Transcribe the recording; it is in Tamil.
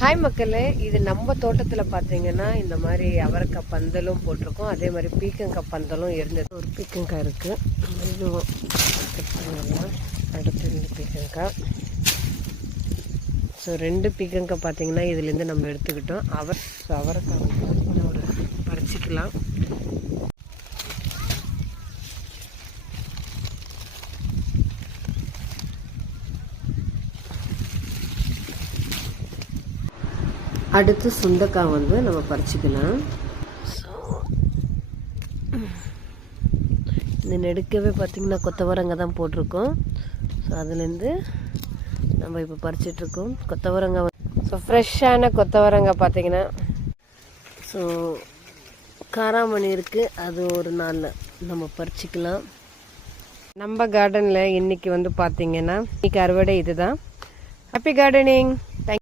ஹாய் மக்களே, இது நம்ம தோட்டத்தில் பார்த்தீங்கன்னா இந்த மாதிரி அவரைக்காய் பந்தலும் போட்டிருக்கோம். அதே மாதிரி பீக்கங்காய் பந்தலும் இருந்தது. ஒரு பீக்கங்காய் இருக்குது, இதுவும் அடுத்து இந்த பீக்கங்காய். ஸோ 2 பீக்கங்காய் பார்த்தீங்கன்னா இதுலேருந்து நம்ம எடுத்துக்கிட்டோம். அவரைக்காய் வந்து ஒரு பறிச்சிக்கலாம். அடுத்து சுண்டைக்காய் வந்து நம்ம பறிச்சிக்கலாம். ஸோ இந்த நெடுக்கவே பார்த்திங்கன்னா கொத்தவரங்காய் தான் போட்டிருக்கோம். ஸோ அதுலேருந்து நம்ம இப்போ பறிச்சிட்ருக்கோம் கொத்தவரங்காய். ஸோ ஃப்ரெஷ்ஷான கொத்தவரங்காய் பார்த்திங்கன்னா ஸோ காராமணி இருக்குது, அது ஒரு நாளில் நம்ம பறிச்சிக்கலாம். நம்ம கார்டனில் இன்றைக்கி வந்து பார்த்திங்கன்னா இன்றைக்கி அறுவடை இது தான். Happy gardening.